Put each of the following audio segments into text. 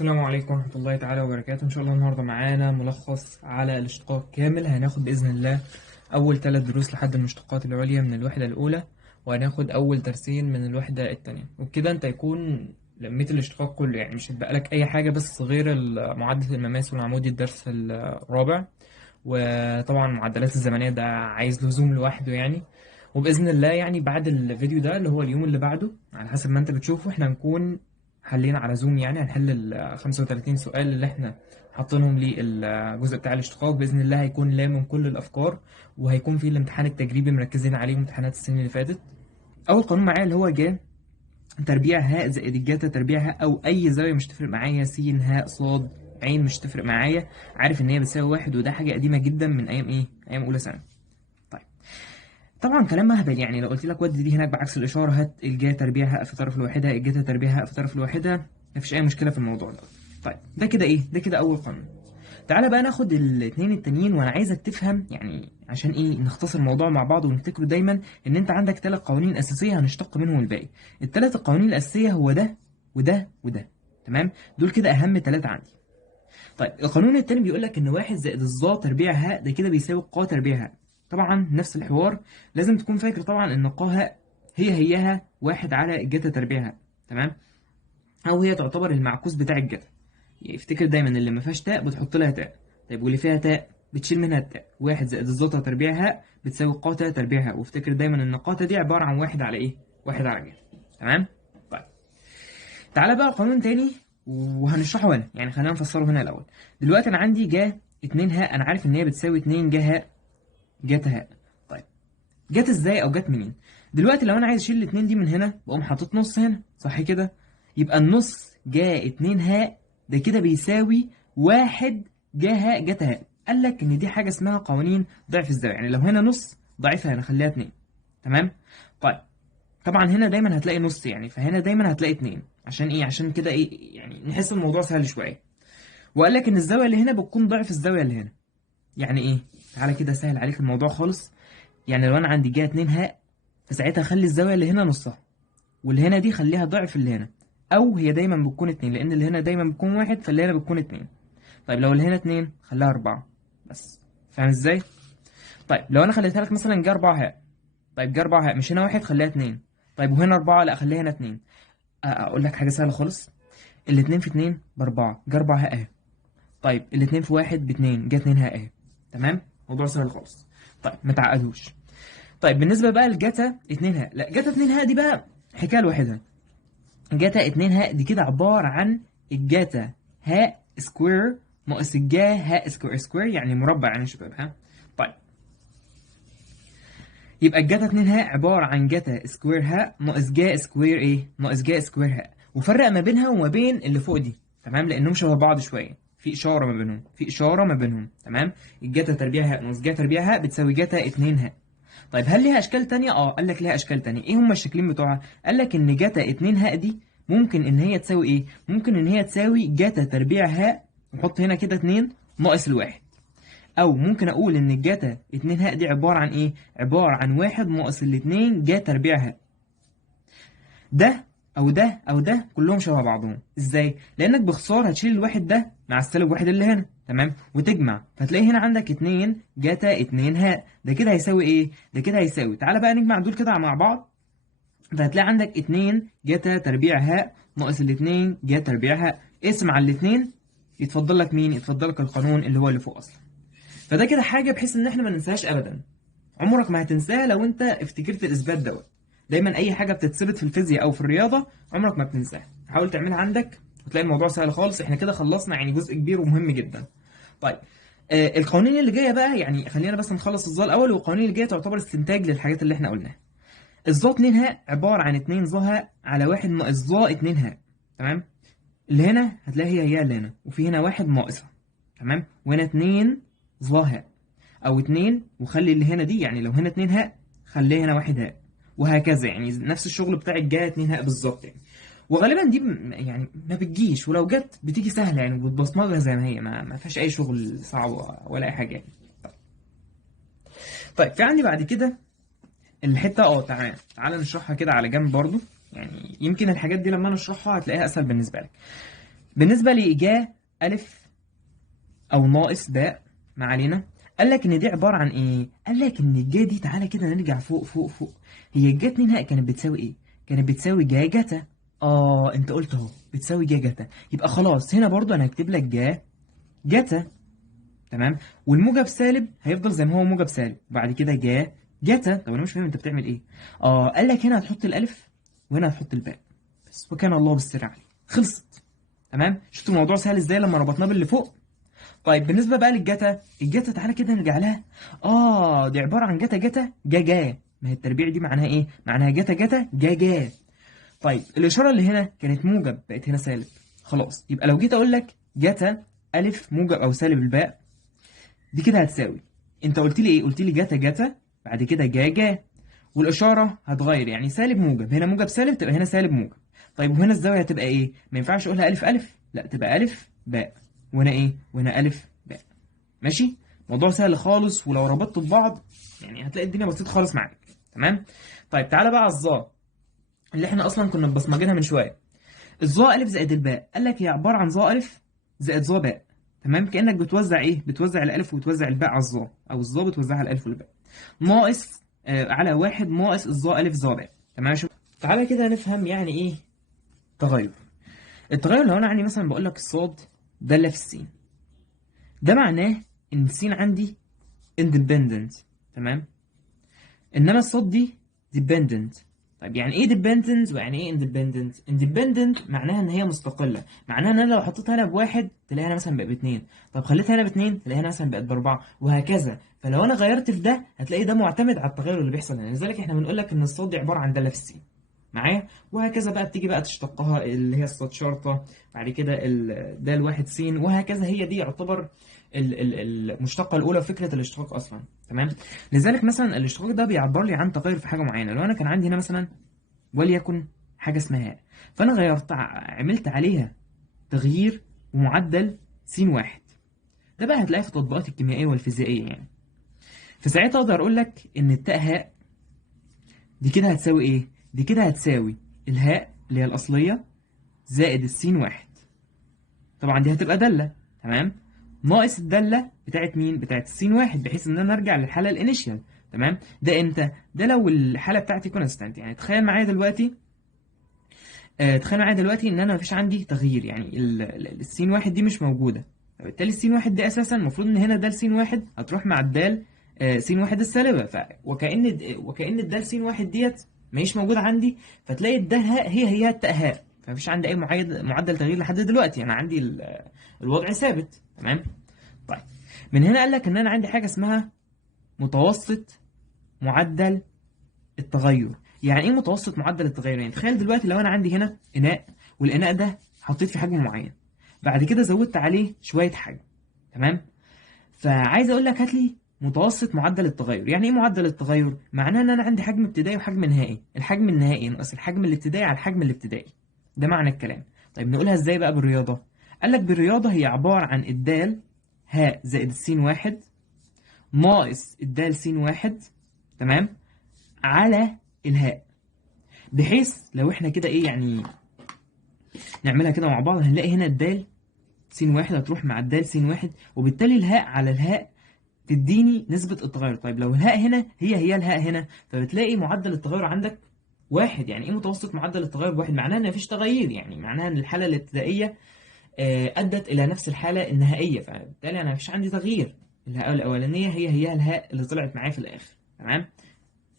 السلام عليكم ورحمة الله تعالى وبركاته. إن شاء الله النهاردة معانا ملخص على الاشتقاق كامل. هناخد بإذن الله أول 3 دروس لحد المشتقات العليا من الوحدة الأولى، وهناخد أول درسين من الوحدة التانية، وبكده أنت يكون لميت الاشتقاق كله، يعني مش هتبقى لك أي حاجة بس غير معادلة المماس والعمودي الدرس الرابع. وطبعا معدلات الزمنية ده عايز لزوم لوحده يعني. وبإذن الله يعني بعد الفيديو ده اللي هو اليوم اللي بعده على حسب ما أنت بتشوفه احنا هنكون حلينا على زوم، يعني هنحل ال 35 سؤال اللي احنا حاطينهم للجزء بتاع الاشتقاق. باذن الله هيكون لامم كل الافكار، وهيكون في الامتحان التجريبي مركزين عليه امتحانات السنين اللي فاتت. اول قانون معايا اللي هو جا تربيع هاء زائد الجاتا تربيع هاء، او اي زاويه مش تفرق معايا، س هاء صاد عين مش تفرق معايا، عارف ان هي بتساوي واحد، وده حاجه قديمه جدا من ايام ايه، ايام اولى ثانوي. طيب طبعا كلام مهبل، يعني لو قلت لك ودي دي هناك بعكس الاشاره، هات الجا تربيع هاء في طرف الواحده، الجاتا تربيع هاء في طرف الواحده، مفيش اي مشكله في الموضوع ده. طيب ده كده ايه، ده كده اول قانون. تعالى بقى ناخد الاتنين التانيين، وانا عايزك تفهم يعني عشان ايه نختصر الموضوع مع بعض، ونفتكره دايما ان انت عندك 3 قوانين اساسيه هنشتق منهم الباقي. ال3 قوانين الاساسيه هو ده وده وده، تمام؟ دول كده اهم 3 عندي. طيب القانون التاني بيقول لك ان واحد زائد الظا تربيع هاء ده كده بيساوي قا تربيع هاء. طبعا نفس الحوار، لازم تكون فاكر طبعا ان قا هاء هيها واحد على الجتا تربيع هاء، تمام؟ او هي تعتبر المعكوس بتاع الجتا. يعني افتكر دايما اللي ما فيهاش تاء بتحط لها تاء، طيب واللي فيها تاء بتشيل منها التاء. واحد زائد الزتا تربيع هاء بتساوي قاتا تربيع هاء، وافتكر دايما ان قاتا دي عباره عن واحد على ايه، واحد على جتا، تمام؟ طيب تعالى بقى قانون تاني وهنشرحه هنا، يعني خلينا نفسره هنا الاول. دلوقتي انا عندي جا 2 هاء، انا عارف ان هي بتساوي 2 جا هاء جتا هاء. طيب جت ازاي او جت منين؟ دلوقتي لو انا عايز اشيل الاتنين دي من هنا بقوم حاطط نص هنا، صح كده؟ يبقى النص جا 2 هاء ده كده بيساوي واحد جا هاء جتا هاء. قال لك ان دي حاجه اسمها قوانين ضعف الزاويه، يعني لو هنا نص ضعيفها هنا خليها 2، تمام؟ طيب طبعا هنا دايما هتلاقي نص يعني، فهنا دايما هتلاقي 2. عشان ايه؟ عشان كده ايه يعني نحس الموضوع سهل شويه. وقال لك ان الزاويه اللي هنا بتكون ضعف الزاويه اللي هنا. يعني ايه؟ تعالى كده سهل عليك الموضوع خالص. يعني لو انا عندي جهه 2 هاء، فساعتها خلي الزاويه اللي هنا نصها، واللي هنا دي خليها ضعف اللي هنا، او هي دايما بتكون 2 لان اللي هنا دايما بتكون واحد، فاللي هنا بتكون 2. طيب لو اللي هنا 2 خليها 4 بس. فاهم ازاي؟ طيب لو انا خليتها لك مثلا جه 4 هاء، طيب جه 4 هاء مش هنا واحد خليها 2، طيب وهنا 4 لا خليها هنا 2. اقول لك حاجه سهله خالص، الاتنين في 2 ب4 جه 4 هاء اهي. طيب الاتنين في 1 ب2 جه 2 هاء اهي، تمام؟ موضوع سهل خالص. طيب ما تعقدوش. طيب بالنسبه بقى لجاتا 2 هاء، لا جاتا 2 هاء دي بقى حكايه لوحدها. جاتا 2 هاء دي كده عباره عن الجاتا هاء سكوير ناقص الجا هاء سكوير، سكوير يعني مربع يعني يا شباب، ها؟ طيب يبقى الجاتا 2 هاء عباره عن جاتا سكوير هاء ناقص جا سكوير ايه، ناقص جا سكوير هاء. وفرق ما بينها وما بين اللي فوق دي، تمام؟ لانهم شبه بعض شويه، في اشاره ما بينهم، في اشاره ما بينهم، تمام؟ الجاتا تربيع هاء ناقص جاتا تربيع هاء بتساوي جاتا 2 هاء. طيب هل ليها اشكال تانية؟ قال لك ليها اشكال تانية. ايه هم الشكلين بتوعها؟ قال لك ان جاتا 2 هاء دي ممكن ان هي تساوي ايه، ممكن ان هي تساوي جاتا تربيع هاء، نحط هنا كده 2 ناقص الواحد. او ممكن اقول ان الجاتا 2 هاء دي عباره عن ايه، عباره عن واحد ناقص الاتنين جا تربيع هاء. ده او ده او ده كلهم شبه بعضهم. ازاي؟ لانك باختصار هتشيل الواحد ده مع السالب واحد اللي هنا، تمام؟ وتجمع، فتلاقي هنا عندك 2 جاتا 2 هاء، ده كده هيساوي ايه، ده كده هيساوي، تعالى بقى نجمع دول كده مع بعض، فهتلاقي عندك 2 جاتا تربيع هاء ناقص الاتنين جا تربيع هاء. اقسم على الاتنين، يتفضل لك مين؟ يتفضل لك القانون اللي هو اللي فوق اصلا. فده كده حاجه بحيث ان احنا ما ننساهاش ابدا، عمرك ما هتنساها لو انت افتكرت الاثبات دوت. دايما اي حاجه بتتثبت في الفيزياء او في الرياضه عمرك ما بتنساها، حاول تعملها عندك وتلاقي الموضوع سهل خالص. احنا كده خلصنا يعني جزء كبير ومهم جدا. طيب القوانين اللي جايه بقى، يعني خلينا بس نخلص الظا الاول، والقوانين اللي جايه تعتبر استنتاج للحاجات اللي احنا قلناها. الظا 2 هاء عباره عن 2 ظا هاء على 1 ناقص ظا 2 هاء، تمام؟ اللي هنا هتلاقي هي اللي هنا، وفي هنا 1 ناقصها، تمام؟ وهنا 2 ظا هاء، او 2 وخلي اللي هنا دي، يعني لو هنا 2 هاء خليها هنا 1 هاء، وهكذا. يعني نفس الشغل بتاع الجايه 2 هاء بالظبط يعني. وغالبا دي يعني ما بتجيش، ولو جت بتيجي سهله يعني، وبتبصمجها زي ما هي، ما فيهاش اي شغل صعب ولا اي حاجه يعني. طيب في عندي بعد كده الحته، تعالى نشرحها كده على جنب برضو، يعني يمكن الحاجات دي لما انا اشرحها هتلاقيها اسهل بالنسبه لك. بالنسبة لجا ألف أو ناقص باء، ما علينا. قال لك إن دي عبارة عن إيه؟ قال لك إن الجا دي، تعالى كده نرجع فوق فوق فوق. هي الجا 2 هاء كانت بتساوي إيه؟ كانت بتساوي جا جتا. أنت قلت أهو بتساوي جا جتا، يبقى خلاص هنا برضو أنا هكتب لك جا جتا. تمام. والموجب سالب هيفضل زي ما هو موجب سالب، وبعد كده جا جتا. طب أنا مش فاهم أنت بتعمل إيه؟ قال لك هنا هتحط الألف وهنا هتحط الباء بس، وكان الله بالسر عليه. خلصت. تمام. شفتوا الموضوع سهل ازاي لما ربطناه باللي فوق؟ طيب بالنسبه بقى للجتا، الجتا تعالى كده نرجع لها. دي عباره عن جتا جتا جا جا. ما هي التربيع دي معناها ايه؟ معناها جتا جتا جا جا. طيب الاشاره اللي هنا كانت موجب بقت هنا سالب. خلاص، يبقى لو جيت اقول لك جتا الف موجب او سالب الباء، دي كده هتساوي، انت قلت لي ايه؟ قلت لي جتا جتا بعد كده جا جا، والاشاره هتغير، يعني سالب موجب، هنا موجب سالب تبقى هنا سالب موجب. طيب وهنا الزاويه هتبقى ايه؟ ما ينفعش اقولها الف الف، لا تبقى الف باء، وهنا ايه؟ وهنا الف باء. ماشي. موضوع سهل خالص، ولو ربطته ببعض يعني هتلاقي الدنيا بسيطه خالص معاك. تمام. طيب تعالى بقى على الظا اللي احنا اصلا كنا مبصمجينها من شويه. الظا الف زائد الباء، قال لك هي عباره عن ظا الف زائد ظا باء. تمام. كانك بتوزع ايه؟ بتوزع الالف وتوزع الباء على الظا، او الظا بتوزعها على الالف والباء. ناقص على واحد ناقص الظا الف ظا باء. تمام. شوف تعالى كده نفهم يعني ايه تغير. التغير لو انا عندي مثلا بقول لك الصاد داله في السين، ده معناه ان السين عندي independent. تمام. انما الصاد دي dependent. طيب يعني ايه dependent ويعني ايه independent؟ independent معناها ان هي مستقله، معناها ان انا لو حطيتها هنا بواحد تلاقيها هنا مثلا بقت باتنين، طب خليتها هنا باتنين تلاقيها هنا مثلا بقت باربعه، وهكذا. فلو انا غيرت في ده هتلاقي ده معتمد على التغير اللي بيحصل هنا، لذلك احنا بنقول لك ان الصاد دي عباره عن داله في السين معايا. وهكذا بقى بتيجي بقى تشتقها اللي هي الصاد شرطه، بعد كده ده الواحد سين، وهكذا. هي دي يعتبر المشتقه الاولى في فكره الاشتقاق اصلا. تمام. لذلك مثلا الاشتقاق ده بيعبر لي عن تغير في حاجه معينه. لو انا كان عندي هنا مثلا وليكن حاجه اسمها هاء، فانا غيرت عملت عليها تغيير ومعدل س واحد، ده بقى هتلاقيه في التطبيقات الكيميائيه والفيزيائيه يعني. فساعتها اقدر اقول لك ان التاء هاء دي كده هتساوي ايه؟ دي كده هتساوي الهاء اللي هي الاصليه زائد السين واحد، طبعا دي هتبقى داله. تمام. ناقص الداله بتاعت مين؟ بتاعت السين واحد، بحيث ان انا ارجع للحاله الانيشال. تمام. ده امتى؟ ده لو الحاله بتاعتي كونستانت. يعني تخيل معايا دلوقتي، ان انا مفيش عندي تغيير، يعني السين واحد دي مش موجوده، فبالتالي السين واحد دي اساسا المفروض ان هنا دال سين واحد هتروح مع الدال سين واحد السالبه، وكأن الدال سين واحد ديت ماهيش موجوده عندي، فتلاقي الدال هاء هي التاء هاء، فمفيش عندي اي معدل تغيير لحد دلوقتي، انا عندي الوضع ثابت. تمام. طيب من هنا قال لك ان انا عندي حاجه اسمها متوسط معدل التغير. يعني ايه متوسط معدل التغير؟ يعني تخيل دلوقتي لو انا عندي هنا اناء، والاناء ده حطيت فيه حجم معين، بعد كده زودت عليه شويه حجم. تمام. فعايز اقول لك هات لي متوسط معدل التغير. يعني ايه معدل التغير؟ معناه ان انا عندي حجم ابتدائي وحجم نهائي، الحجم النهائي ناقص الحجم الابتدائي على الحجم الابتدائي، ده معنى الكلام. طيب نقولها ازاي بقى بالرياضه؟ قال لك بالرياضه هي عباره عن الدال هاء زائد السين واحد ناقص الدال سين واحد، تمام، على الهاء. بحيث لو احنا كده ايه يعني نعملها كده مع بعض، هنلاقي هنا الدال س واحد هتروح مع الدال س واحد، وبالتالي الهاء على الهاء تديني نسبة التغير. طيب لو الهاء هنا هي الهاء هنا، فبتلاقي معدل التغير عندك واحد. يعني ايه متوسط معدل التغير واحد؟ معناها ان مفيش تغيير، يعني معناها ان الحالة الابتدائية ادت الى نفس الحالة النهائية، فبالتالي انا مفيش عندي تغيير. الهاء الاولانية هي الهاء اللي طلعت معايا في الاخر. تمام.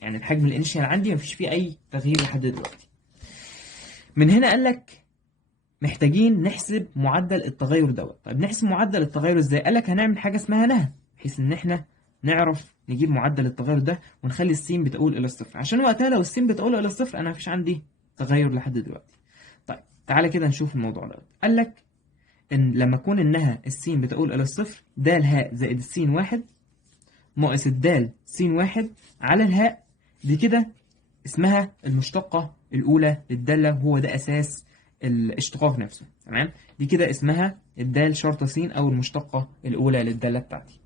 يعني الحجم الانيشال عندي مفيش فيه اي تغيير لحد دلوقتي. من هنا قال لك محتاجين نحسب معدل التغير دوت. طيب نحسب معدل التغير ازاي؟ قال لك هنعمل حاجه اسمها نهى، بحيث ان احنا نعرف نجيب معدل التغير ده ونخلي السين بتقول الى الصفر، عشان وقتها لو السين بتقول الى الصفر انا مفيش عندي تغير لحد دلوقتي. طيب تعالى كده نشوف الموضوع ده. قال لك ان لما اكون النهى السين بتقول الى الصفر، د الهاء زائد السين واحد ناقص الدال س واحد على الهاء، دي كده اسمها المشتقة الأولى للدالة، وهو ده أساس الاشتقاق نفسه. تمام. دي كده اسمها الدال شرطة س، أو المشتقة الأولى للدالة بتاعتي.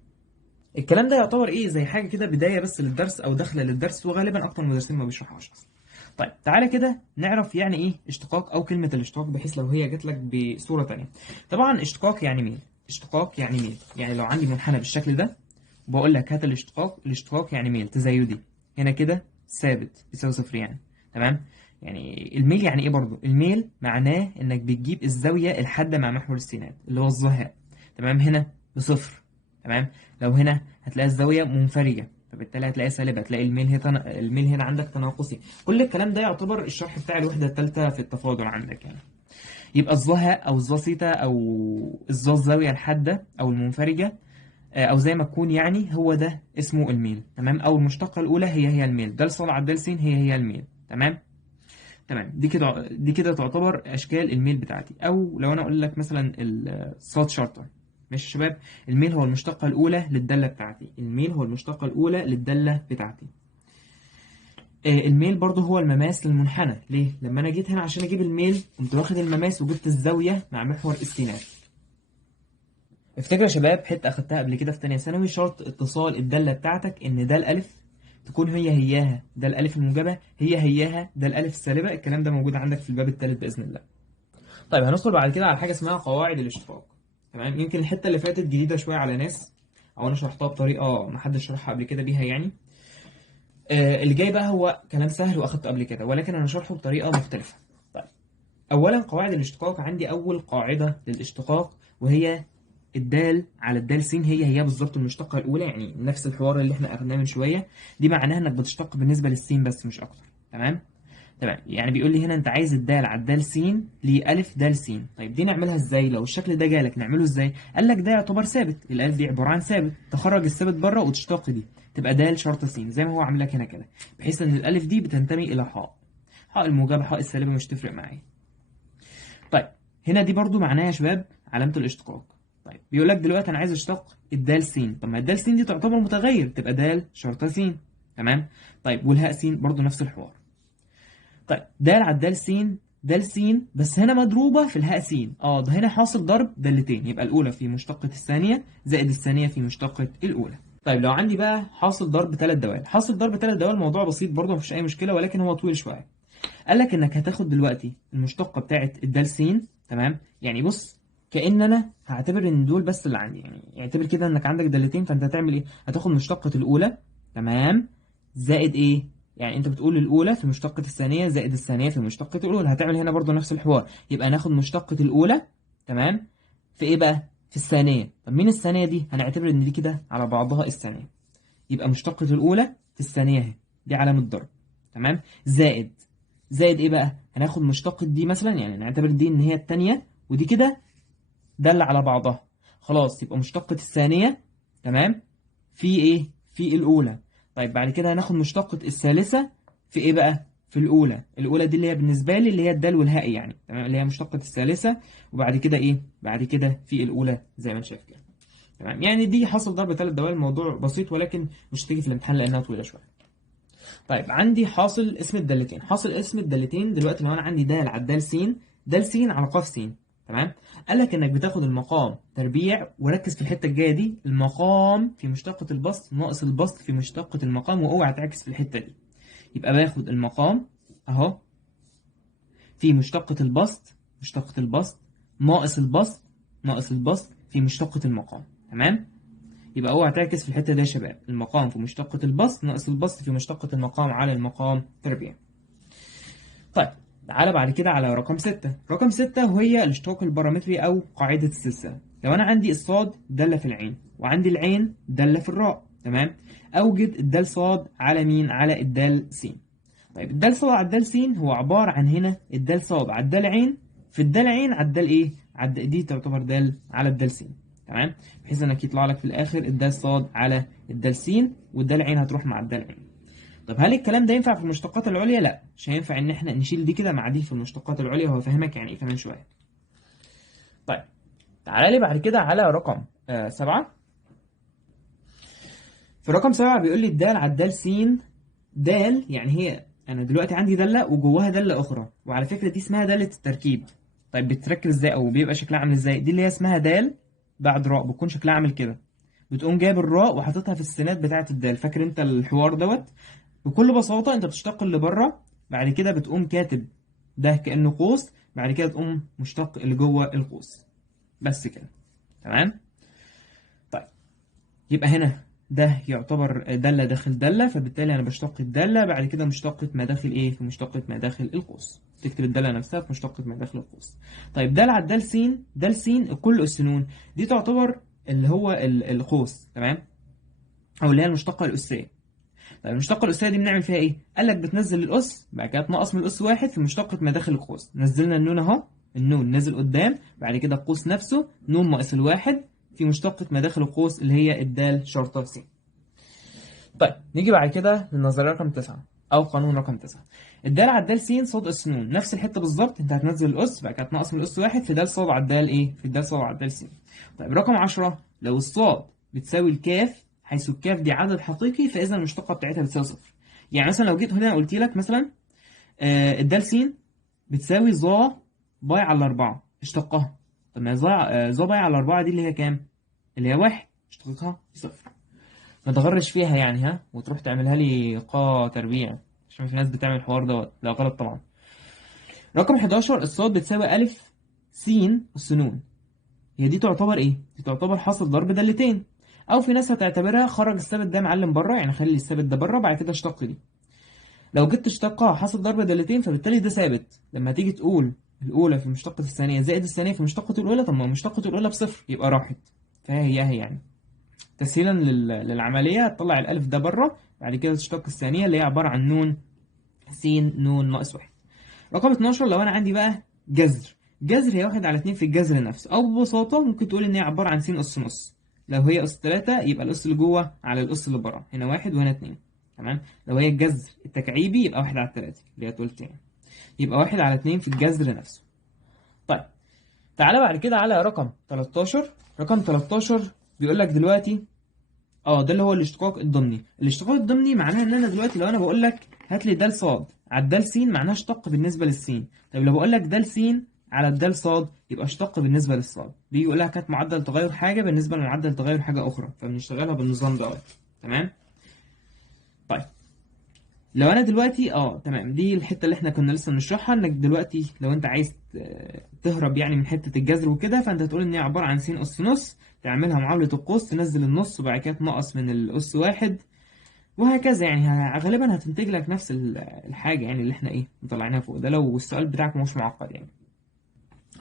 الكلام ده يعتبر إيه زي حاجة كده بداية بس للدرس، أو دخلة للدرس، وغالبا أكتر المدرسين ما بيشرحوهاش أصلا. طيب تعالى كده نعرف يعني ايه اشتقاق او كلمة الاشتقاق، بحيث لو هي جات لك بصورة تانية. طبعا اشتقاق يعني ميل. اشتقاق يعني ميل، يعني لو عندي منحنى بالشكل ده وبقول لك هات الاشتقاق، الاشتقاق يعني ميل تزايدي، هنا كده ثابت بيساوي صفر يعني. تمام. يعني الميل يعني ايه برضو؟ الميل معناه انك بتجيب الزاوية الحادة مع محور السينات اللي هو الظهاء. تمام. هنا بصفر. تمام. لو هنا هتلاقي الزاوية منفرجة، فبالتالي هتلاقي سالب، هتلاقي الميل هنا عندك تناقصي. كل الكلام ده يعتبر الشرح بتاع الوحدة الثالثة في التفاضل عندك يعني. يبقى الظهاء او الظا سيتا او الظا الزاوية الحادة او المنفرجة، او زي ما تكون يعني، هو ده اسمه الميل. تمام. او المشتقة الاولى هي الميل، د ص على د س هي الميل. تمام. تمام. دي كده تعتبر اشكال الميل بتاعتي. او لو انا اقول لك مثلا الصاد شرطه. ماشي يا شباب. الميل هو المشتقه الاولى للداله بتاعتي، الميل هو المشتقه الاولى للداله بتاعتي. الميل برضو هو المماس للمنحنى. ليه؟ لما انا جيت هنا عشان اجيب الميل قمت واخد المماس وجبت الزاويه مع محور السينات. افتكر يا شباب حته اخدتها قبل كده في ثانيه ثانوي، شرط اتصال الداله بتاعتك ان ده الالف تكون هياها ده الالف الموجبه هياها ده الالف السالبه. الكلام ده موجود عندك في الباب الثالث باذن الله. طيب هندخل بعد كده على حاجه اسمها قواعد الاشتقاق. تمام. يمكن الحته اللي فاتت جديده شويه على ناس، او انا شرحتها بطريقه ما حدش شرحها قبل كده بيها يعني. اللي جاي بقى هو كلام سهل واخدته قبل كده، ولكن انا شرحه بطريقه مختلفه. طيب اولا قواعد الاشتقاق، عندي اول قاعده للاشتقاق وهي الدال على الدال س هي بالظبط المشتقه الاولى، يعني نفس الحوار اللي احنا اخدناه من شويه. دي معناها انك بتشتق بالنسبه للسين بس مش اكتر. تمام. تمام. يعني بيقول لي هنا انت عايز الدال على الدال س لألف دال س. طيب دي نعملها ازاي؟ لو الشكل ده جالك نعمله ازاي؟ قال لك ده يعتبر ثابت، الالف دي عباره عن ثابت، تخرج الثابت بره وتشتق دي تبقى دال شرطه س زي ما هو عامل لك هنا كده، بحيث ان الالف دي بتنتمي الى حاء، حاء الموجبه حاء السالبه مش تفرق معايا. طيب هنا دي برضو معناها يا شباب علامه الاشتقاق. طيب بيقول لك دلوقتي انا عايز اشتق الدال س، طب ما الدال س دي تعتبر متغير تبقى دال شرطه س. تمام. طيب والهاء س برضو نفس الحوار. طيب د على الدال س، دال س بس هنا مضروبة في الهاء س. ده هنا حاصل ضرب دالتين، يبقى الأولى في مشتقة الثانية زائد الثانية في مشتقة الأولى. طيب لو عندي بقى حاصل ضرب ثلاث دوال، حاصل ضرب ثلاث دوال موضوع بسيط برضه مفيش أي مشكلة، ولكن هو طويل شوية. قال لك إنك هتاخد دلوقتي المشتقة بتاعة الدال س. تمام. يعني بص، كأن أنا هعتبر إن دول بس اللي عندي، يعني اعتبر كده إنك عندك دالتين، فأنت هتعمل إيه؟ هتاخد مشتقة الأولى. تمام. زائد إيه؟ يعني انت بتقول الاولى في مشتقة الثانية زائد الثانية في مشتقة الاولى، هتعمل هنا برضو نفس الحوار، يبقى ناخد مشتقة الاولى. تمام. في ايه بقى؟ في الثانية. طب مين الثانية دي؟ هنعتبر ان دي كده على بعضها الثانية، يبقى مشتقة الاولى في الثانية اهي، دي علامة ضرب. تمام. زائد ايه بقى؟ هناخد مشتقة دي مثلا، يعني نعتبر دي ان هي الثانية ودي كده دالة على بعضها، خلاص يبقى مشتقة الثانية. تمام. في ايه؟ في الاولى. طيب بعد كده هناخد مشتقة الثالثة في ايه بقى؟ في الاولى. الاولى دي اللي هي بالنسبة لي اللي هي الدال والهاء يعني. تمام. اللي هي مشتقة الثالثة، وبعد كده ايه؟ بعد كده في الاولى زي ما انت شايف كده. تمام. يعني دي حصل ضرب ثلاث دوال، الموضوع بسيط ولكن مش هتيجي في الامتحان لانها طويلة شوية. طيب عندي حاصل اسم الدالتين. حاصل اسم الدالتين دلوقتي لو انا عندي دال على الدال س، دال س على قاف س. تمام. قال لك انك بتاخد المقام تربيع، وركز في الحته الجايه دي، المقام في مشتقه البسط ناقص البسط في مشتقه المقام، واوعى تعكس في الحته دي. يبقى باخد المقام اهو في مشتقه البسط، مشتقه البسط ناقص البسط، ناقص البسط في مشتقه المقام. تمام. يبقى اوعى تعكس في الحته دي يا شباب، المقام في مشتقه البسط ناقص البسط في مشتقه المقام على المقام تربيع. طيب تعالى بعد كده على رقم 6. رقم 6 وهي الاشتقاق البارامتري أو قاعدة السلسلة. لو أنا عندي الصاد دالة في العين وعندي العين دالة في الراء، تمام، أوجد الدال صاد على مين؟ على الدال س. طيب الدال صاد على الدال س هو عبارة عن هنا الدال صاد على الدال عين في الدال عين على الدال إيه؟ دي تعتبر دال على الدال س. تمام. بحيث إنك يطلع لك في الآخر الدال صاد على الدال س، والدال عين هتروح مع الدال عين. طب هل الكلام ده ينفع في المشتقات العليا؟ لا، مش هينفع ان احنا نشيل دي كده مع دي في المشتقات العليا، وهفهمك يعني ايه كمان شويه. طيب تعالى لي بعد كده على رقم 7. في رقم 7 بيقول لي الدال على الدال س. دال يعني هي انا دلوقتي عندي داله وجواها داله اخرى، وعلى فكره دي اسمها داله التركيب. طيب بتتركب ازاي او بيبقى شكلها عامل ازاي؟ دي اللي هي اسمها دال بعد راء، بتكون شكلها عامل كده، بتقوم جايب الراء وحاططها في السينات بتاعه الدال. فاكر انت الحوار دوت؟ بكل بساطة أنت بتشتق اللي بره بعد كده بتقوم كاتب ده كأنه قوس، بعد كده تقوم مشتق اللي جوه القوس، بس كده. تمام. طيب يبقى هنا ده يعتبر دالة داخل دالة، فبالتالي أنا بشتق الدالة، بعد كده مشتقة ما داخل إيه؟ في مشتقة ما داخل القوس، تكتب الدالة نفسها في مشتقة ما داخل القوس. طيب دال على الدال س، دال س كل أس ن، دي تعتبر اللي هو القوس، تمام؟ أو اللي هي المشتقة الأسية. طيب المشتقة الأسية دي بنعمل فيها إيه؟ قال لك بتنزل الأس، بعد كده تنقص من الأس واحد في مشتقة ما داخل القوس. نزلنا النون أهو، النون نزل قدام، بعد كده القوس نفسه نون ناقص الواحد في مشتقة ما داخل القوس اللي هي الدال شرطة س. طيب نيجي بعد كده للنظرية رقم 9 أو قانون رقم 9. الدال على الدال س صاد أس ن، نفس الحتة بالظبط، أنت هتنزل الأس بعد كده تنقص من الأس واحد في دال صاد على الدال إيه؟ في الدال صاد على الدال س. طيب رقم 10، لو الصاد بتساوي الكاف، حيث الكاف دي عدد حقيقي، فإذا المشتقة بتاعتها بتساوي صفر. يعني مثلا لو جيت هنا قلت لك مثلا الدال س بتساوي ظا باي على 4، اشتقها. طب ما ظا باي على 4 دي اللي هي كام؟ اللي هي واحد، اشتقتها بصفر. ما تغرش فيها يعني، ها، وتروح تعملها لي تربيع، عشان في ناس بتعمل الحوار دوت، لا غلط طبعا. رقم 11، الصاد بتساوي ألف س أس ن، هي دي تعتبر إيه؟ دي تعتبر حاصل ضرب دالتين، أو في ناس هتعتبرها خرج الثابت ده معلم بره، يعني خلي الثابت ده بره بعد كده اشتق دي. لو جيت تشتقها حاصل ضرب دالتين، فبالتالي ده ثابت. لما تيجي تقول الأولى في مشتقة الثانية زائد الثانية في مشتقة الأولى، طب ما مشتقة الأولى بصفر يبقى راحت، فهي يعني. تسهيلا للعملية هتطلع الألف ده بره، بعد كده تشتق الثانية اللي هي عبارة عن نون س نون ناقص واحد. رقم 12، لو أنا عندي بقى جذر، جذر هي 1 على 2 في الجذر نفسه، أو ببساطة ممكن تقول إن هي عبارة عن س أس نص. لو هي أس 3 يبقى الأس اللي جوه على الأس اللي بره، هنا 1 وهنا 2. تمام. لو هي الجذر التكعيبي يبقى 1 على 3 اللي هي تلتين، يبقى 1 على 2 في الجذر نفسه. طيب تعالى بعد كده على رقم 13. رقم 13 بيقول لك دلوقتي ده اللي هو الاشتقاق الضمني. الاشتقاق الضمني معناها ان انا دلوقتي لو انا بقول لك هات لي د ص على الد س، معناها اشتق بالنسبه للسين. طيب لو بقول لك د س على الد ص يبقى اشتق بالنسبه للصاد. دي يقول لك هات معدل تغير حاجه بالنسبه لمعدل تغير حاجه اخرى، فبنشتغلها بالنظام ده. تمام. طيب لو انا دلوقتي تمام، دي الحته اللي احنا كنا لسه بنشرحها، انك دلوقتي لو انت عايز تهرب يعني من حته الجذر وكده، فانت هتقول ان هي عباره عن س اس نص، تعملها معامله القوس، تنزل النص وبعد كده تنقص من الاس واحد، وهكذا. يعني غالبا هتنتج لك نفس الحاجه يعني اللي احنا مطلعينها فوق ده، لو السؤال بتاعك مش معقد يعني.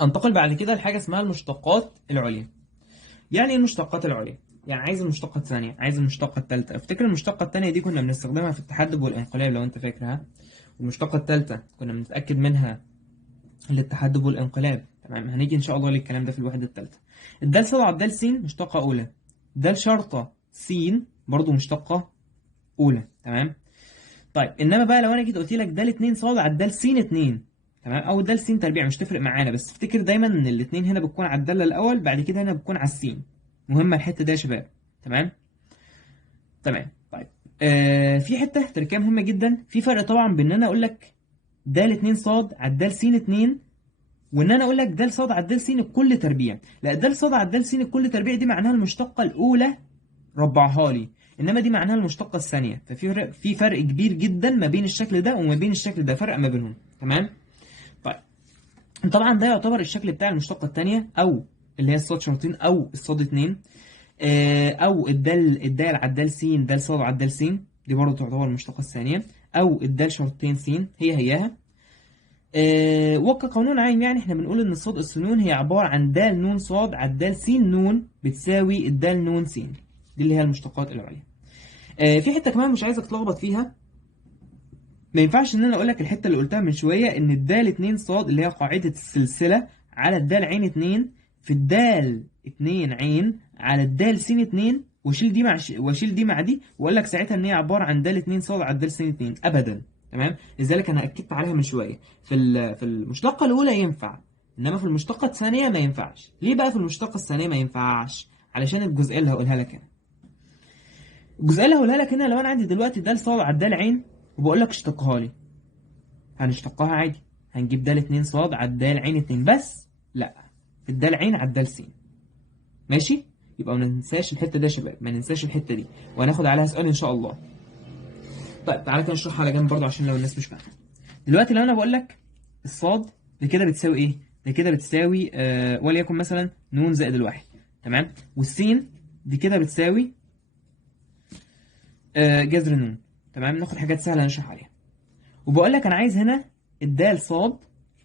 انتقل بعد كده لحاجه اسمها المشتقات العليا. يعني ايه المشتقات العليا؟ يعني عايز المشتقة الثانية، عايز المشتقة الثالثة. افتكر المشتقة الثانية دي كنا بنستخدمها في التحدب والانقلاب لو انت فاكرها، والمشتقة الثالثة كنا بنتأكد منها للتحدب والانقلاب. تمام، هنيجي ان شاء الله للكلام ده في الوحدة الثالثة. الدال ص على الدال س مشتقة أولى، دال شرطة س برضو مشتقة أولى. تمام. طيب انما بقى لو انا جيت قلت لك دال 2 ص على الدال س 2، تمام، او الدال س تربيع، مش تفرق معانا، بس افتكر دايما ان الاثنين هنا بتكون على الداله الاول، بعد كده هنا بتكون على السين. مهمه الحته دي يا شباب. تمام. تمام. طيب في حته تركيبه مهمه جدا، في فرق طبعا بين ان انا اقول لك دال 2 ص على الدال س 2، وان انا اقول لك دال ص على الدال س الكل تربيع. لا، دال ص على الدال س الكل تربيع دي معناها المشتقه الاولى ربعها لي، انما دي معناها المشتقه الثانيه. في فرق كبير جدا ما بين الشكل ده وما بين الشكل ده، فرق ما بينهم. تمام. طيب طبعا ده يعتبر الشكل بتاع المشتقه الثانيه، او اللي هي الصاد شرطين او الصاد 2، او الدال على الدال س، دال صاد على الدال س، دي برضه تعتبر المشتقه الثانيه، او الدال شرطين س هياها. وكقانون عام يعني احنا بنقول ان الصاد السنون هي عباره عن دال نون صاد على الدال س نون بتساوي الدال نون س. دي اللي هي المشتقات العليا. في حته كمان مش عايزك تلخبط فيها. ما ينفعش ان انا اقول لك الحته اللي قلتها من شويه، ان الدال 2 صاد اللي هي قاعده السلسله على الدال عين 2 في الدال 2 عين على الدال س 2، واشيل دي مع دي، واقول لك ساعتها ان هي عباره عن دال 2 صاد على الدال س 2 ابدا. تمام. لذلك انا اكدت عليها من شويه. في المشتقه الاولى ينفع، انما في المشتقه الثانيه ما ينفعش. ليه بقى في المشتقه الثانيه ما ينفعش؟ علشان الجزئيه اللي هقولها لك هنا. الجزئيه اللي هقولها لك هنا، لو انا عندي دلوقتي دال صاد على الدال عين وبقول لك اشتقها لي، هنشتقها عادي، هنجيب دال 2 صاد على الدال عين 2، بس لا، في الدال عين على الدال س. ماشي. يبقى ما ننساش الحته دي يا شباب، ما ننساش الحته دي، وهناخد عليها سؤال ان شاء الله. طيب تعالى كده نشرحها على جنب برضه عشان لو الناس مش فاهمه. دلوقتي لو انا بقول لك الصاد دي كده بتساوي ايه؟ دي كده بتساوي وليكن مثلا ن زائد الواحد، تمام؟ والسين دي كده بتساوي جذر ن، تمام؟ ناخد حاجات سهله نشرح عليها. وبقول لك انا عايز هنا الدال صاد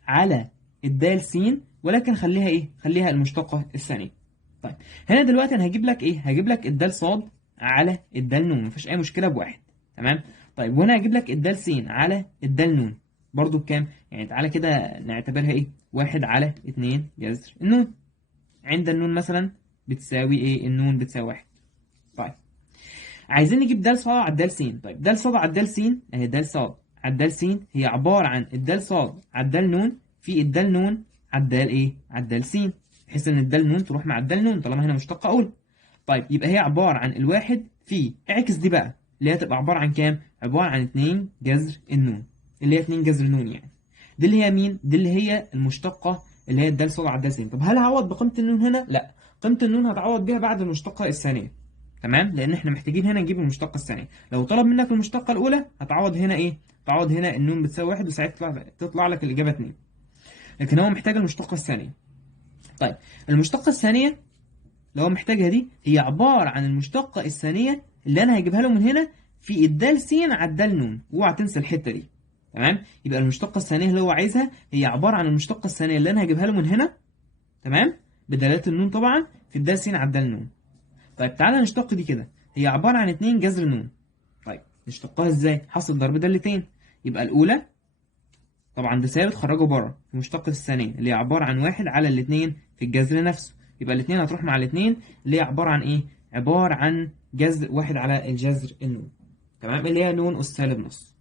على الدال س، ولكن خليها ايه؟ خليها المشتقه الثانيه. طيب هنا دلوقتي انا هجيب لك ايه؟ هجيب لك الدال صاد على الدال ن، مفيش اي مشكله بواحد، تمام؟ طيب وهنا هجيب لك الدال س على الدال ن برضو بكام؟ يعني تعالى كده نعتبرها ايه؟ واحد على اتنين جذر النون. عند النون مثلا بتساوي ايه؟ النون بتساوي واحد. طيب عايزين نجيب د ص على د س. طيب د ص على د س اهي، د ص على د س هي عباره عن الد ص على الد ن في الد ن على الد ايه؟ على الد س، بحيث ان الد ن تروح مع الد ن طالما هنا مشتقه اولى. طيب يبقى هي عباره عن الواحد في اعكس دي بقى، اللي هي تبقى عباره عن كام؟ عباره عن 2 جذر النون، اللي هي 2 جذر النون يعني. دي اللي هي مين؟ دي اللي هي المشتقه اللي هي الد ص على الد س. طب هل هعوض بقيمه النون هنا؟ لا، قيمه النون هتعوض بيها بعد المشتقه الثانيه، تمام؟ لان احنا محتاجين هنا نجيب المشتقه الثانيه. لو طلب منك المشتقه الاولى هتعوض هنا ايه؟ تعوض هنا النون بتساوي واحد، وساعتها تطلع لك الاجابه 2. لكن هو محتاج المشتقه الثانيه. طيب المشتقه الثانيه اللي هو محتاجها دي هي عباره عن المشتقه الثانيه اللي انا هجيبها له من هنا في الدال س على الدال ن، اوعى تنسى الحته دي، تمام؟ يبقى المشتقه الثانيه اللي هو عايزها هي عباره عن المشتقه الثانيه اللي انا هجيبها له من هنا، تمام؟ بدلاله النون طبعا في الدال س على الدال ن. طيب تعالى نشتق دي كده، هي عباره عن 2 جذر ن. طيب نشتقها ازاي؟ حاصل ضرب دالتين. يبقى الاولى طبعا ده ثابت خرجه بره في مشتقة الثانية اللي هي عبارة عن واحد على الاثنين في الجذر نفسه، يبقى الاثنين هتروح مع الاثنين اللي هي عبارة عن ايه؟ عبارة عن جذر واحد على الجذر النون، تمام؟ اللي هي نون أس سالب نص.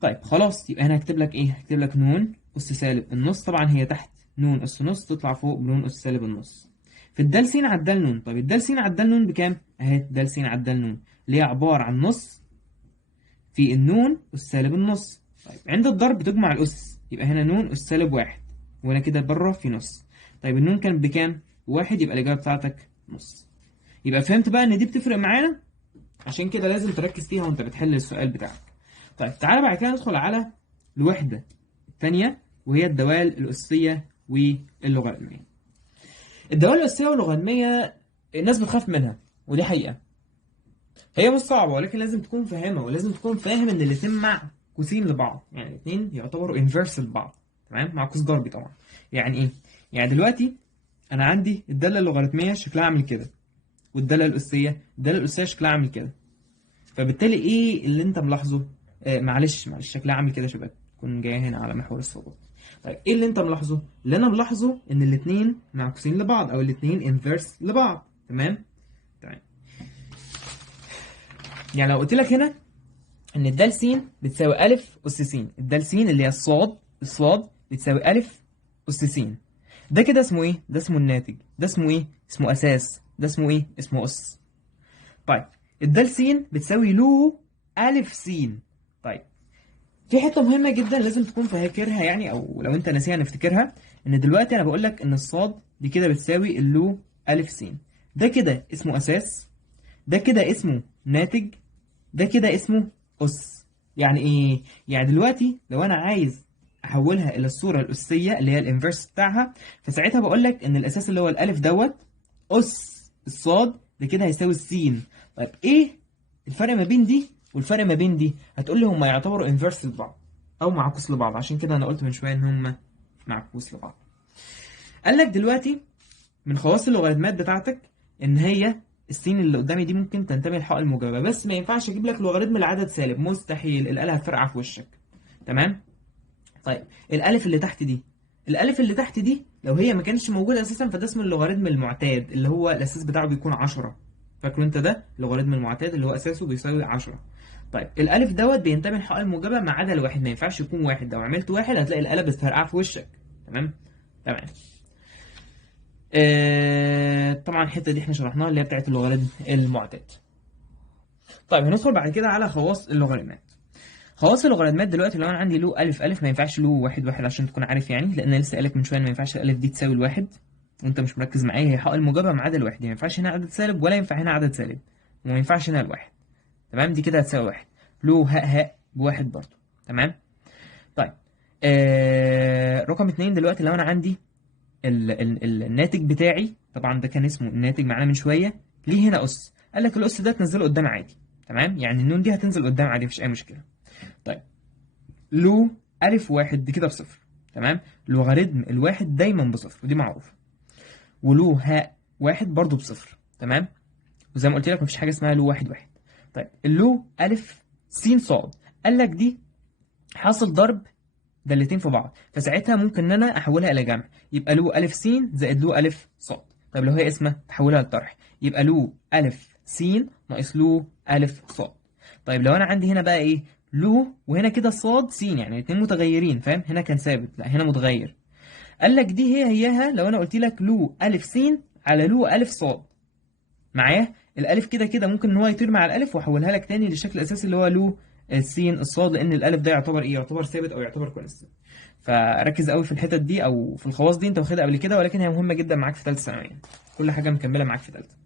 طيب خلاص يبقى هنا هكتب لك ايه؟ هكتب لك نون أس سالب النص، طبعا هي تحت نون أس نص تطلع فوق بنون أس سالب النص في الدال س على الدال نون. طيب الدال س على الدال نون بكام؟ اهي دال س على الدال نون اللي هي عبارة عن نص في النون أس سالب النص. طيب عند الضرب تجمع الأس، يبقى هنا نون أس سالب واحد، وهنا كده بره في نص. طيب النون كانت بكام؟ واحد، يبقى الإجابة بتاعتك نص. يبقى فهمت بقى إن دي بتفرق معانا، عشان كده لازم تركز فيها وأنت بتحل السؤال بتاعك. طيب تعالى بعد كده ندخل على الوحدة الثانية، وهي الدوال الأسية واللوغاريتمية. الدوال الأسية واللوغاريتمية الناس بتخاف منها، ودي حقيقة. هي مش صعبة، ولكن لازم تكون فاهمها، ولازم تكون فاهم إن الاتنين مع قوسين لبعض، يعني الاتنين يعتبروا انفيرس لبعض، تمام؟ مع قوس ضربي طبعا. يعني إيه؟ يعني دلوقتي أنا عندي الدالة اللوغاريتمية شكلها عامل كده، والدالة الأسية شكلها عامل كده. فبالتالي إيه اللي أنت ملاحظه؟ معلش شكلها عامل كده يا شباب، تكون جاية هنا على محور الصوت. طيب إيه اللي أنت ملاحظه؟ اللي أنا ملاحظه إن الاتنين مع قوسين لبعض، أو الاتنين انفيرس لبعض، تمام؟ تمام. يعني لو قلت لك هنا ان الدال س بتساوي الف اس س، الدال س اللي هي الصاد بتساوي الف اس س، ده كده اسمه ايه؟ ده اسمه الناتج. ده اسمه ايه؟ اسمه اساس. ده اسمه ايه؟ اسمه اس. طيب الدال س بتساوي لو الف س. طيب في حته مهمه جدا لازم تكون فاكرها، يعني او لو انت ناسيها نفتكرها، ان دلوقتي انا بقول لك ان الصاد دي كده بتساوي اللو الف س، ده كده اسمه اساس، ده كده اسمه ناتج، ده كده اسمه أس. يعني إيه؟ يعني دلوقتي لو أنا عايز أحولها إلى الصورة الأسية اللي هي الإنفرس بتاعها، فساعتها بقول لك إن الأساس اللي هو الألف دوت أس الصاد ده كده هيساوي السين. طيب إيه الفرق ما بين دي والفرق ما بين دي؟ هتقول لي هما يعتبروا إنفرس لبعض أو معكوس لبعض، عشان كده أنا قلت من شوية إن هما معكوس لبعض. قال لك دلوقتي من خواص اللوغاريتمات بتاعتك ان هي السين اللي قدامي دي ممكن تنتمي للحاء الموجبه، بس ما ينفعش اجيب لك لوغاريتم العدد سالب، مستحيل، الاله هتفرقع في وشك، تمام؟ طيب الالف اللي تحت دي، الالف اللي تحت دي لو هي ما كانتش موجوده اساسا فده اسمه اللوغاريتم المعتاد، اللي هو الاساس بتاعه بيكون 10. فاكروا انت ده اللوغاريتم المعتاد اللي هو اساسه بيساوي 10. طيب الالف دوت بينتمي للحاء الموجبه ما عدا الواحد، ما ينفعش يكون واحد، لو عملت واحد هتلاقي الاله بتفرقع في وشك، تمام؟ تمام. طبعا الحته دي احنا شرحناها اللي هي بتاعت اللوغاريتم المعتاد. طيب هندخل بعد كده على خواص اللوغاريتمات. خواص اللوغاريتمات دلوقتي لو انا عندي له الف الف ما ينفعش له واحد واحد، عشان تكون عارف يعني، لان انا لسه قالك من شويه ما ينفعش الالف دي تساوي الواحد وانت مش مركز معايا، هي حق الموجبه ما عدا الواحد، ما ينفعش هنا عدد سالب ولا ينفع هنا عدد سالب، وما ينفعش هنا الواحد، تمام؟ دي كده هتساوي واحد. له هاء بواحد برضه، تمام؟ طيب رقم 2 دلوقتي لو انا عندي الناتج بتاعي، طبعا ده كان اسمه الناتج معانا من شويه، ليه هنا اس، قال لك الاس ده تنزله قدام عادي. تمام، يعني النون دي هتنزل قدام عادي مفيش اي مشكله. طيب له الف واحد دي كده بصفر. تمام، لوغاريتم الواحد دايما بصفر ودي معروفه. وله هاء واحد برضو بصفر. تمام، وزي ما قلت لك مفيش حاجه اسمها له واحد واحد. طيب اللو الف س صاد، قال لك دي حاصل ضرب دالتين في بعض، فساعتها ممكن ان انا احولها الى جمع، يبقى له الف س زائد له الف صاد. طب لو هي اسمها تحولها لطرح، يبقى له الف س ناقص له الف صاد. طيب لو انا عندي هنا بقى ايه، له وهنا كده صاد س، يعني الاثنين متغيرين، فاهم؟ هنا كان ثابت، لا هنا متغير. قال لك دي هيها لو انا قلت لك له الف س على له الف صاد، معايا الالف كده كده ممكن ان هو يطير مع الالف واحولها لك تاني للشكل الاساسي اللي هو له س الصاد، لان الالف ده يعتبر ايه، يعتبر ثابت او يعتبر كونستنت. فركز قوي في الحتت دي او في الخواص دي، انت واخدها قبل كده ولكن هي مهمه جدا معاك في ثالثه ثانوي، كل حاجه مكمله معاك في ثالثه.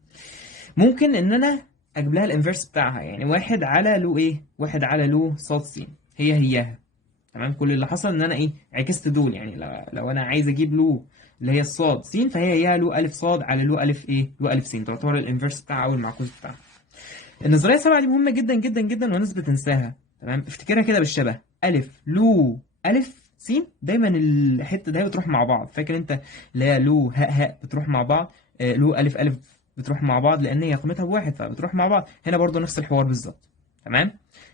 ممكن ان انا اجيب لها الانفرس بتاعها، يعني واحد على له ايه، واحد على له صاد س، هياها. تمام، كل اللي حصل ان انا ايه، عكست دول، يعني لو انا عايز اجيب له اللي هي الصاد س، فهي له الف صاد على له الف ايه، له الف س، تعتبر الانفرس بتاعها او المعكوس بتاعها. النظريه السبعه دي مهمه جدا جدا جدا والناس بتنساها. تمام، افتكرها كده بالشبه، الف لو الف س، دايما الحته دي بتروح مع بعض، فاكر انت اللي هي لو هاء هاء بتروح مع بعض، لو الف الف بتروح مع بعض لان هي قيمتها بواحد فبتروح مع بعض، هنا برضو نفس الحوار بالظبط. تمام،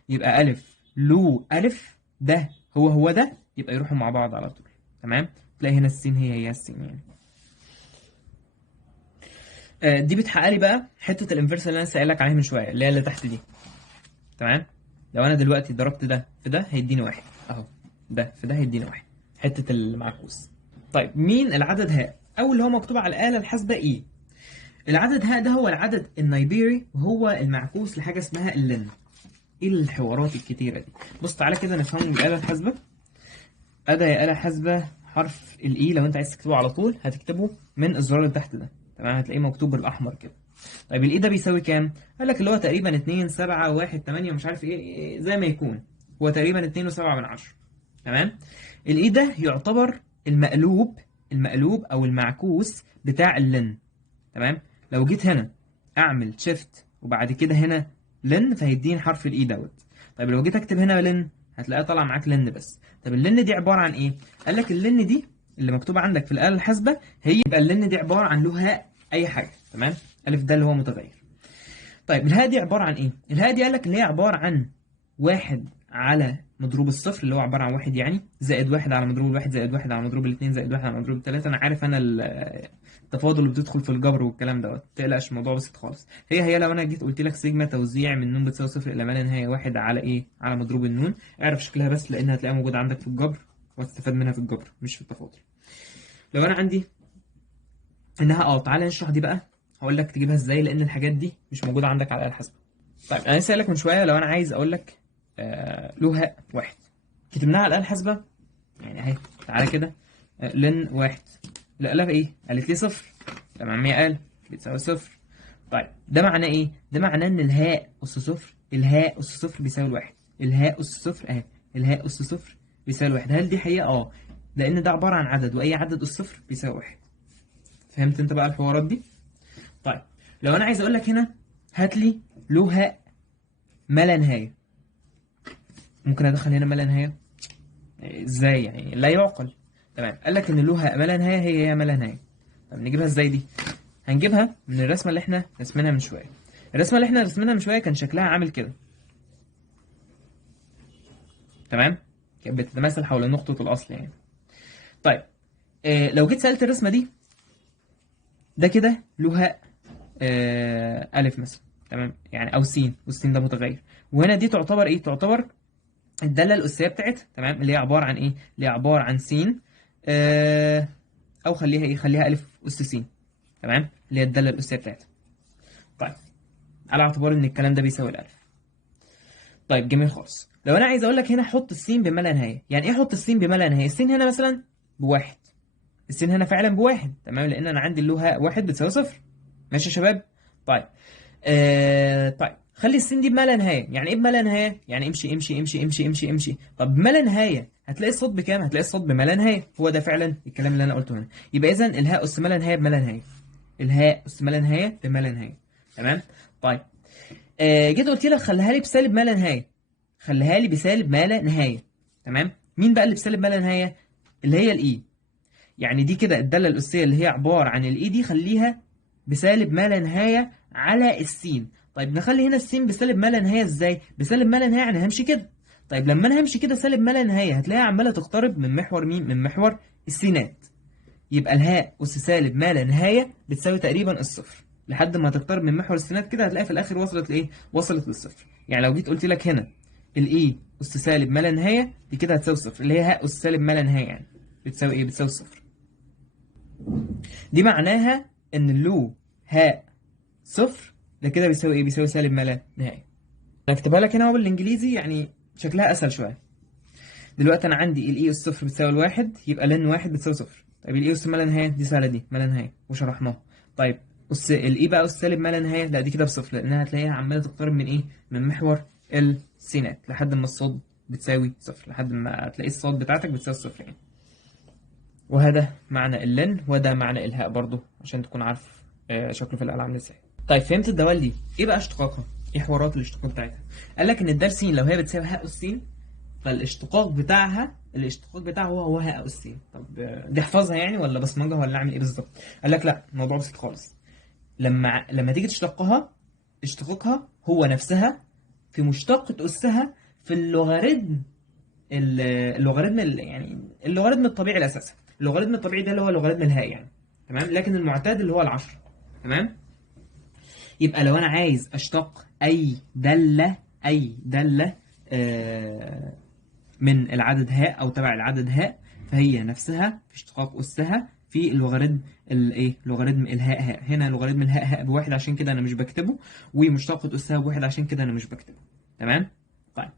يبقى الف لو الف ده هو ده، يبقى يروحوا مع بعض على طول. تمام، تلاقي هنا السين هي السين يعني. دي بتحقق لي بقى حته الانفرس اللي انا سائلك عليها من شويه، اللي هي اللي تحت دي. تمام، لو انا دلوقتي ضربت ده في ده هيديني واحد اهو، ده في ده هيديني واحد، حته المعكوس. طيب مين العدد هاء، او اللي هو مكتوب على الاله الحاسبه اي؟ العدد هاء ده هو العدد النيبيري، وهو المعكوس لحاجه اسمها اللن. ايه الحوارات الكتيره دي؟ بص تعالى كده نفهمه من الاله الحاسبه. أداة يا آلة حاسبة، حرف الإي لو أنت عايز تكتبه على طول هتكتبه من الزرار اللي تحت ده. تمام، هتلاقيه مكتوب بالأحمر كده. طيب الإي ده بيساوي كام؟ قال لك اللي هو تقريبا 2 7 1 8 ومش عارف إيه زي ما يكون، هو تقريبا 2 و7 من 10. تمام، الإي ده يعتبر المقلوب أو المعكوس بتاع اللن. تمام، لو جيت هنا أعمل شيفت وبعد كده هنا لن فهيديني حرف الإي دوت. طيب لو جيت أكتب هنا لن هتلاقيها طالعه معاك لن بس. طب اللن دي عباره عن ايه؟ قال لك اللن دي اللي مكتوبه عندك في الاله الحاسبه، هي يبقى اللن دي عباره عن له هاء اي حاجه. تمام، الف ده اللي هو متغير. طيب الهاء دي عباره عن ايه؟ الهاء دي قال لك اللي هي عباره عن واحد على مضروب الصفر اللي هو عباره عن واحد يعني، زائد واحد على مضروب الواحد، زائد واحد على مضروب الاثنين، زائد واحد على مضروب الثلاثه. انا عارف انا التفاضل اللي بتدخل في الجبر والكلام دوت، ما تقلقش الموضوع بسيط خالص. هي لو انا جيت قلت لك سيجما توزيع من نون بتساوي صفر الى ما لا نهايه واحد على ايه، على مضروب النون، اعرف شكلها بس لانها هتلاقيها موجوده عندك في الجبر وهتستفاد منها في الجبر مش في التفاضل. لو انا عندي انها تعالى نشرح دي بقى، هقول لك تجيبها ازاي لان الحاجات دي مش موجوده عندك على الاله الحاسبه. طيب انا لسه قايل لك من شويه لو انا عايز اقول لك له هاء واحد، كتبناها على الاله الحاسبه يعني اهي. تعالى كده لن واحد، لا لا ايه، قالت لي صفر. تمام، هي قال بتساوي صفر. طيب ده معناه ايه؟ ده معناه ان الهاء اس صفر، الهاء اس صفر بيساوي الواحد، الهاء اس صفر اهي، الهاء اس صفر بيساوي الواحد. هل دي حقيقه؟ لان ده عباره عن عدد واي عدد اس صفر بيساوي واحد. فهمت انت بقى الحوارات دي؟ طيب لو انا عايز اقول لك هنا هات لي له هاء ما لا نهايه، ممكن ادخل هنا ما لا نهايه ازاي يعني؟ لا يعقل. تمام، قال لك ان له هاء ما لا نهايه هي ما لا نهايه. طب نجيبها ازاي دي؟ هنجيبها من الرسمه اللي احنا رسمناها من شويه. الرسمه اللي احنا رسمناها من شويه كان شكلها عامل كده. تمام، كانت بتتماثل حول نقطه الاصل يعني. طيب لو جيت سالت الرسمه دي، ده كده له هاء الف مثلا. تمام، يعني او س، والسين ده متغير، وهنا دي تعتبر ايه، تعتبر الداله الاسيه بتاعتها. تمام، اللي هي عباره عن ايه، اللي هي عباره عن س او خليها ايه، خليها الف اس س. تمام، اللي هي الداله الاسيه بتاعتها. طيب على اعتبار ان الكلام ده بيساوي الالف. طيب جميل خالص، لو انا عايز اقول لك هنا حط السين بما لا نهايه، يعني ايه حط السين بما لا نهايه؟ السين هنا مثلا بواحد، السين هنا فعلا بواحد. تمام، لان انا عندي اللغه واحد بتساوي صفر. ماشي يا شباب؟ طيب طيب خلي السين دي بما لا نهايه. يعني ايه بما لا نهايه؟ يعني امشي امشي امشي امشي امشي امشي. طب بما لا نهايه هتلاقي الصوت بكام؟ هتلاقي الصوت بما لا نهايه. هو ده فعلا الكلام اللي انا قلته هنا. يبقى اذا الهاء اس ما لا نهايه بما لا نهايه. الهاء اس ما لا نهايه بما لا نهايه. تمام. طيب جيت قلت لك خليها لي بسالب ما لا نهايه. خليها لي بسالب ما لا نهايه. تمام. مين بقى اللي بسالب ما لا نهايه؟ اللي هي الاي. يعني دي كده الداله الاسيه اللي هي عباره عن الاي دي، خليها بسالب ما لا نهايه على السين. طيب نخلي هنا السين بسالب ما لا نهايه ازاي؟ بسالب ما لا نهايه يعني همشي كده. طيب لما انا همشي كده سالب ما لا نهايه هتلاقيها عماله تقترب من محور مين؟ من محور السينات. يبقى الهاء أس سالب ما لا نهاية بتساوي تقريبا الصفر، لحد ما تقترب من محور السينات كده هتلاقي في الآخر وصلت لإيه؟ وصلت للصفر. يعني لو جيت قلت لك هنا الإي أس سالب ما لا نهاية دي كده هتساوي صفر، اللي هي هاء أس سالب ما لا نهاية يعني بتساوي إيه؟ بتساوي صفر. دي معناها إن اللو هاء صفر ده كده بيساوي إيه؟ بيساوي سالب ما لا نهاية. أنا هكتبها لك هنا هو بالإنجليزي يعني شكلها أسهل شوية. دلوقتي انا عندي الاي اس صفر بتساوي الواحد، يبقى لن واحد بتساوي صفر. طيب الاي اس ما لا نهايه دي سهله، دي ما لا نهايه وشرحناها. طيب الاي بقى اس سالب ما لا نهايه، لا دي كده بصفر، لانها هتلاقيها عماله تقترب من ايه؟ من محور السينات لحد ما الصاد بتساوي صفر، لحد ما هتلاقي الصاد بتاعتك بتساوي صفر يعني. وهذا معنى اللن وده معنى الهاء برضو عشان تكون عارف شكله في الآلة عامل ازاي. طيب فهمت الدوال دي ايه بقى اشتقاقها؟ ايه حوارات الاشتقاق بتاعتها؟ قال لك ان الدال س لو هي بتساوي هاء اس فالاشتقاق بتاعها هو هاء اس س. طب دي احفظها يعني ولا بصمجها ولا اعمل ايه بالظبط؟ قال لك لا، الموضوع بسيط خالص. لما تيجي تشتقها، اشتقاقها هو نفسها في مشتقة اسها في اللوغاريتم. يعني اللوغاريتم الطبيعي الاساسي. اللوغاريتم الطبيعي ده اللي هو لوغاريتم الهاء يعني. تمام. لكن المعتاد اللي هو العشر. تمام. يبقى لو انا عايز اشتق اي دالة آه من العدد هاء او تبع العدد هاء، فهي نفسها في اشتقاق اسها في اللوغاريتم الايه؟ لوغاريتم الهاء هاء. هنا لوغاريتم الهاء هاء بواحد عشان كده انا مش بكتبه، ومشتقة اسها بواحد عشان كده انا مش بكتبه. تمام. طيب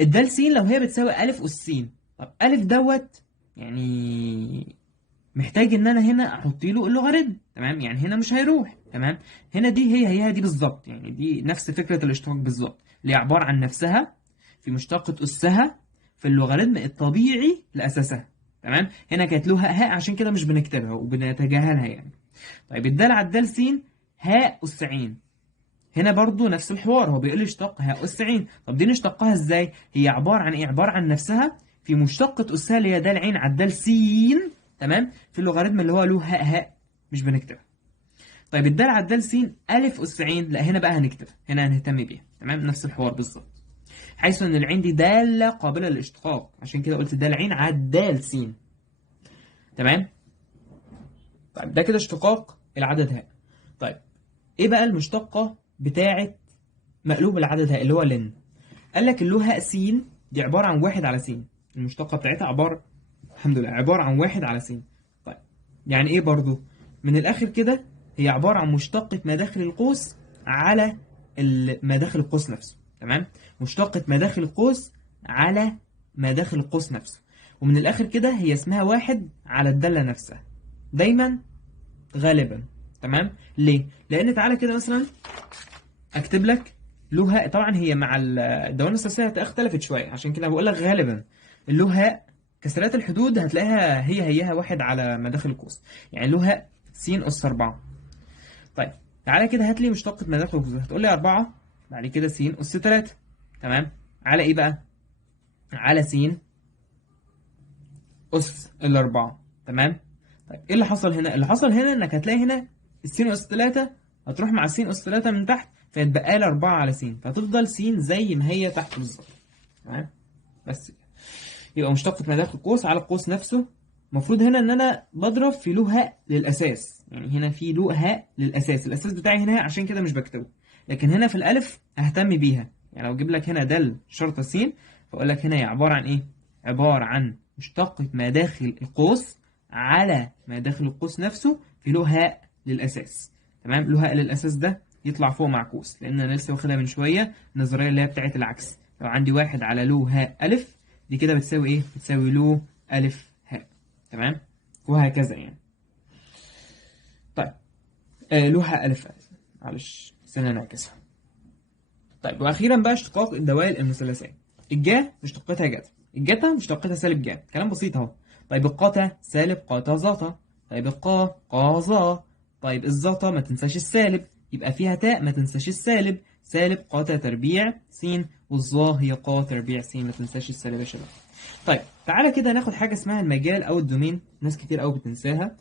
الدال س لو هي بتساوي الف اس س، طب الف دوت يعني محتاج ان انا هنا احط له اللوغاريتم. تمام. يعني هنا مش هيروح. تمام. هنا دي هي دي بالظبط، يعني دي نفس فكره الاشتراك بالظبط، اللي هي عباره عن نفسها في مشتقة اسها في اللوغاريتم الطبيعي لاساسها. تمام. هنا كانت له هاء عشان كده مش بنكتبها وبنتجاهلها يعني. طيب الدال على الدال س هاء اس ع. هنا برضو نفس الحوار، هو بيقول لي اشتق هاء اس ع. طب دي نشتقها ازاي؟ هي عباره عن ايه؟ عباره عن نفسها في مشتقة اسها اللي هي دال عين على الدال س. تمام. في اللوغاريتم اللي هو له هاء هاء مش بنكتبها. طيب الدال على الدال س الف اس ع، لا هنا بقى هنكتبها، هنا هنهتم بيها. تمام. نفس الحوار بالظبط، حيث ان العين دي داله قابله للاشتقاق، عشان كده قلت دال عين على الدال س. تمام. طيب ده كده اشتقاق العدد هاء. طيب ايه بقى المشتقه بتاعه مقلوب العدد هاء اللي هو لن؟ قال لك اللي هو هاء س دي عباره عن واحد على س. المشتقه بتاعتها عباره، الحمد لله، عباره عن واحد على س. طيب يعني ايه برضو؟ من الاخر كده هي عباره عن مشتقه ما داخل القوس على ما داخل القوس نفسه. تمام. مشتقه ما داخل القوس على ما داخل القوس نفسه. ومن الاخر كده هي اسمها واحد على الداله نفسها دايما غالبا. تمام. ليه؟ لان تعالى كده مثلا اكتب لك له هاء. طبعا هي مع الدوال الثلاثيه اختلفت شويه، عشان كده بقول لك غالبا له هاء كسرات الحدود هتلاقيها هيها واحد على مداخل القوس. يعني له هاء س اس 4. طيب تعالى كده هات لي مشتقة مداخل القوس، هتقول لي 4 بعد كده س اس 3. تمام. على ايه بقى؟ على س اس الاربعه. تمام. طيب ايه اللي حصل هنا؟ اللي حصل هنا انك هتلاقي هنا السين اس 3 هتروح مع السين اس 3 من تحت، فيتبقى لي 4 على س، فهتفضل س زي ما هي تحت بالظبط. تمام. بس كده. يبقى مشتقة مداخل القوس على القوس نفسه. المفروض هنا ان انا بضرب في له هاء للاساس، يعني هنا في له هاء للاساس، الاساس بتاعي هنا هاء عشان كده مش بكتبه. لكن هنا في الالف اهتم بيها، يعني لو اجيب لك هنا دال شرطة س فاقول لك هنا هي عبارة عن ايه؟ عبارة عن مشتقة ما داخل القوس على ما داخل القوس نفسه في له هاء للاساس. تمام. له هاء للاساس ده يطلع فوق معكوس، لان انا لسه واخدها من شويه النظريه اللي هي بتاعت العكس. لو عندي واحد على له هاء الف دي كده بتساوي ايه؟ بتساوي له الف هاء. تمام. وهكذا يعني. طيب له هاء الف معلش استنى نعكسها. طيب واخيرا بقى اشتقاق الدوال المثلثيه. الجا مشتقتها جتا، الجتا مشتقتها سالب جا، كلام بسيط اهو. طيب القاتا سالب قاتا زاتا. طيب القا قازا. طيب الزاتا ما تنساش السالب، يبقى فيها تاء ما تنساش السالب، سالب قاتا تربيع س، والظا هي قا تربيع س، ما تنساش السالب يا شباب. طيب تعالى كده ناخد حاجه اسمها المجال او الدومين، ناس كتير قوي بتنساها.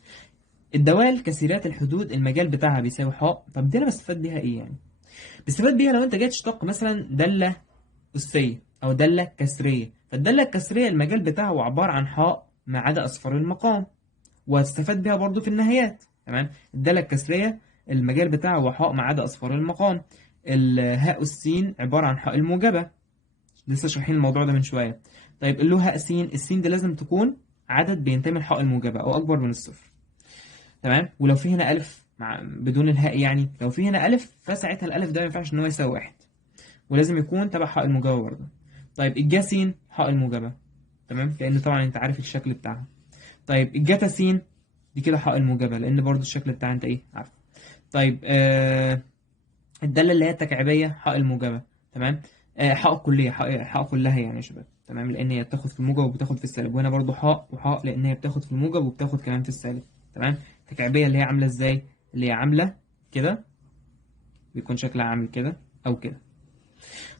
الدوال كثيرات الحدود المجال بتاعها بيساوي حاء. طب دي انا بستفاد بيها ايه يعني؟ بستفاد بيها لو انت جاي تشتق مثلا داله أسية أو دالة كسرية، فالدالة الكسرية المجال بتاعها هو عبارة عن حاء ما عدا أصفار المقام، وهتستفاد بيها برضو في النهايات. تمام، الدالة الكسرية المجال بتاعها هو حاء ما عدا أصفار المقام. الهاء السين عبارة عن حاء الموجبة، لسه شارحين الموضوع ده من شوية. طيب اللي هاء سين، السين دي لازم تكون عدد بينتمي لحاء الموجبة أو أكبر من الصفر. تمام، ولو في هنا ألف بدون الهاء، يعني لو في هنا ألف فساعتها الألف ده ما ينفعش إن هو يساوي واحد، ولازم يكون تبع حاء الموجبة برضه. طيب الجاسين حاء الموجبة، تمام، لأن طبعا أنت عارف الشكل بتاعها. طيب الجتاسين دي كده حاء الموجبة، لأن برضه الشكل بتاعها أنت إيه عارف. طيب الدالة اللي هي التكعيبية حاء الموجبة، تمام. حاء الكلية، حاء كلها يعني يا شباب، تمام، لأن هي بتاخد في الموجب وبتاخد في السالب، وهنا برضه حاء وحاء لأن هي بتاخد في الموجب وبتاخد كمان في السالب. تمام، التكعيبية اللي هي عاملة إزاي؟ اللي هي عاملة كده، بيكون شكلها عامل كده أو كده.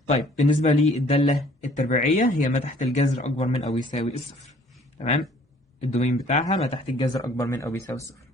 طيب بالنسبة للدالة التربيعية هي ما تحت الجذر أكبر من أو يساوي الصفر. تمام، الدومين بتاعها ما تحت الجذر أكبر من أو يساوي الصفر.